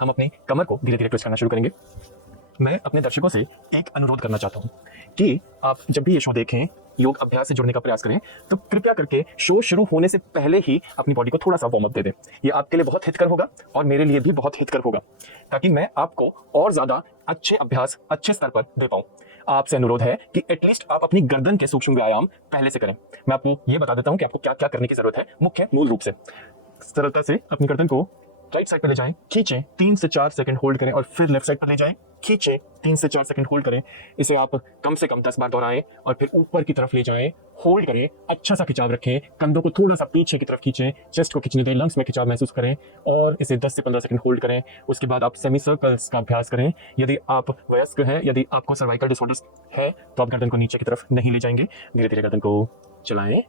हम अपनी कमर को धीरे धीरे ट्विस्ट करना शुरू करेंगे। मैं अपने दर्शकों से एक अनुरोध करना चाहता हूँ कि आप जब भी ये शो देखें, योग अभ्यास से जुड़ने का प्रयास करें, तो कृपया करके शो शुरू होने से पहले ही अपनी बॉडी को थोड़ा सा वार्म अप दे दें। ये आपके लिए बहुत हितकर होगा और मेरे लिए भी बहुत हितकर होगा, ताकि मैं आपको और ज़्यादा अच्छे अभ्यास अच्छे स्तर पर दे पाऊँ। आपसे अनुरोध है कि एटलीस्ट आप अपनी गर्दन के सूक्ष्म व्यायाम पहले से करें। मैं आपको ये बता देता हूँ कि आपको क्या क्या करने की जरूरत है। मुख्य मूल रूप से सरलता से अपनी गर्दन को राइट साइड पर ले जाएं, खींचें, 3 से 4 सेकंड होल्ड करें और फिर लेफ्ट साइड पर ले जाएं, खींचें, 3 से 4 सेकंड होल्ड करें। इसे आप कम से कम 10 बार दोहराएं और फिर ऊपर की तरफ ले जाएं, होल्ड करें, अच्छा सा खिंचाव रखें, कंधों को थोड़ा सा पीछे की तरफ खींचें, चेस्ट को खींचने दें, लंग्स में खिंचाव महसूस करें और इसे 10 से 15 सेकंड होल्ड करें। उसके बाद आप सेमी सर्कल्स का अभ्यास करें। यदि आप वयस्क हैं, यदि आपको सर्वाइकल डिसऑर्डर्स है, तो आप गर्दन को नीचे की तरफ नहीं ले जाएंगे, धीरे धीरे गर्दन को चलाएं।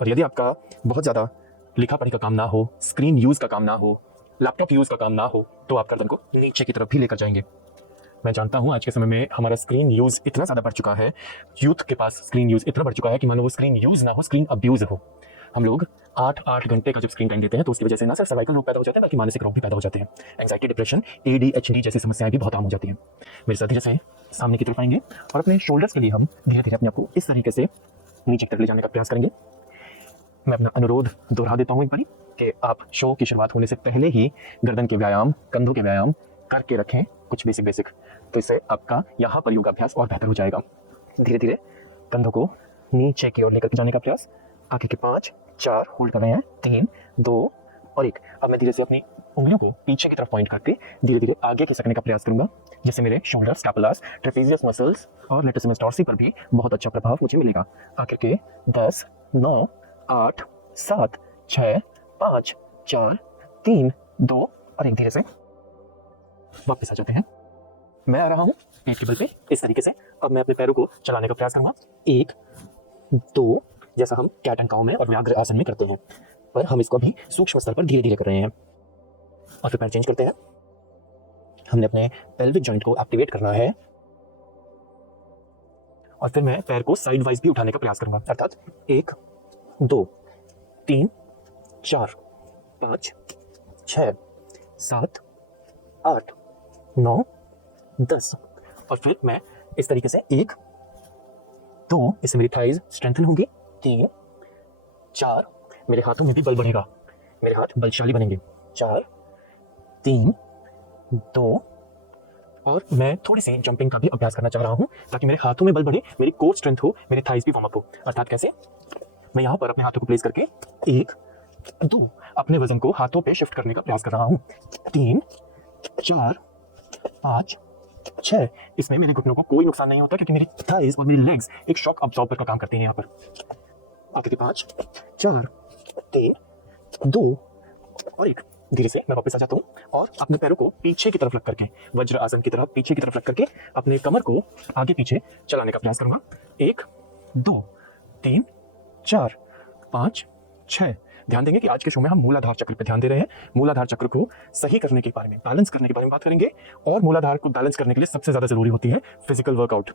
और यदि आपका बहुत ज़्यादा लिखा पढ़ी का काम ना हो, स्क्रीन यूज़ का काम ना हो, लैपटॉप यूज़ का काम ना हो, तो आप गर्दन को नीचे की तरफ भी लेकर जाएंगे। मैं जानता हूं आज के समय में हमारा स्क्रीन यूज़ इतना ज़्यादा बढ़ चुका है, यूथ के पास स्क्रीन यूज़ इतना बढ़ चुका है कि मानो वो स्क्रीन यूज़ ना हो, स्क्रीन अब्यूज़ हो। हम लोग 8-8 घंटे का जब स्क्रीन टाइम देते हैं तो उसकी वजह से ना सिर्फ सर्वाइकल रोग पैदा हो जाते हैं, बल्कि मानसिक रोग भी पैदा हो जाते हैं। एंग्जाइटी, डिप्रेशन, ADHD जैसी समस्याएं भी बहुत आम हो जाती हैं। मेरे साथ धीरे से सामने की तरफ आएंगे और अपने शोल्डर्स के लिए हम धीरे धीरे अपने आप को इस तरीके से नीचे की तरफ ले जाने का प्रयास करेंगे। मैं अपना अनुरोध दोहरा देता हूँ एक बारी कि आप शो की शुरुआत होने से पहले ही गर्दन के व्यायाम, कंधों के व्यायाम करके रखें, कुछ बेसिक, तो इससे आपका यहाँ पर योगाभ्यास और बेहतर हो जाएगा। धीरे धीरे कंधों को नीचे की ओर लेकर के जाने का प्रयास। आगे के 5, 4 होल्ड कर रहे हैं, 3, 2 और 1। अब मैं धीरे से अपनी उंगलियों को पीछे की तरफ पॉइंट करके धीरे धीरे आगे खिसकने का प्रयास करूंगा, जिससे मेरे शोल्डर, स्कैपुलास, ट्रेपेजियस मसल्स और लेटरल टॉर्सी पर भी बहुत अच्छा प्रभाव मुझे मिलेगा। आखिर के 10, 9, 8, 7, 6, 5, 4, 3, 2 और 1। धीरे से वापस आ जाते हैं। मैं आ रहा हूँ पेट के बल पे इस तरीके से। अब मैं अपने पैरों को चलाने का प्रयास करूंगा, 1, 2, जैसा हम कैट एंड काउ में और व्याघ्र आसन में करते हैं, पर हम इसको अभी सूक्ष्म स्तर पर धीरे धीरे कर रहे हैं। और फिर पैर चेंज करते हैं। हमने अपने पेल्विक जॉइंट को एक्टिवेट करना है और फिर मैं पैर को साइड वाइज भी उठाने का प्रयास करूंगा, अर्थात 1, 2, 3, 4, 5, 6, 7, 8, 9, 10 और फिर मैं इस तरीके से 1, 2, इससे मेरी थाइज स्ट्रेंथन होंगी, 3, 4, मेरे हाथों में भी बल बढ़ेगा, मेरे हाथ बलशाली बनेंगे, 4, 3, 2 और मैं थोड़ी सी जंपिंग का भी अभ्यास करना चाह रहा हूं, ताकि मेरे हाथों में बल बढ़े, मेरी कोर स्ट्रेंथ हो, मेरी थाइज भी वार्म अप हो। अर्थात कैसे? मैं यहाँ पर अपने हाथों को प्लेस करके 1, 2 अपने वजन को हाथों पे शिफ्ट करने का प्रयास कर रहा हूँ, 3, 4, 5, 6। इसमें मेरे घुटनों को कोई नुकसान नहीं होता, क्योंकि मेरी थाइज और मेरी लेग्स एक शॉक अब्सॉर्बर का काम करती हैं यहाँ पर। आगे के 5, 4, 3, 2 और 1। धीरे से मैं वापस आ जाता हूँ और अपने पैरों को पीछे की तरफ रख करके, वज्र आसन की तरफ पीछे की तरफ रख करके अपने कमर को आगे पीछे चलाने का प्रयास करूंगा, 1, 2, 3, 4, 5, 6। ध्यान देंगे कि आज के शो में हम मूलाधार चक्र पे ध्यान दे रहे हैं। मूलाधार चक्र को सही करने के बारे में, बैलेंस करने के बारे में बात करेंगे और मूलाधार को बैलेंस करने के लिए सबसे ज्यादा जरूरी होती है फिजिकल वर्कआउट।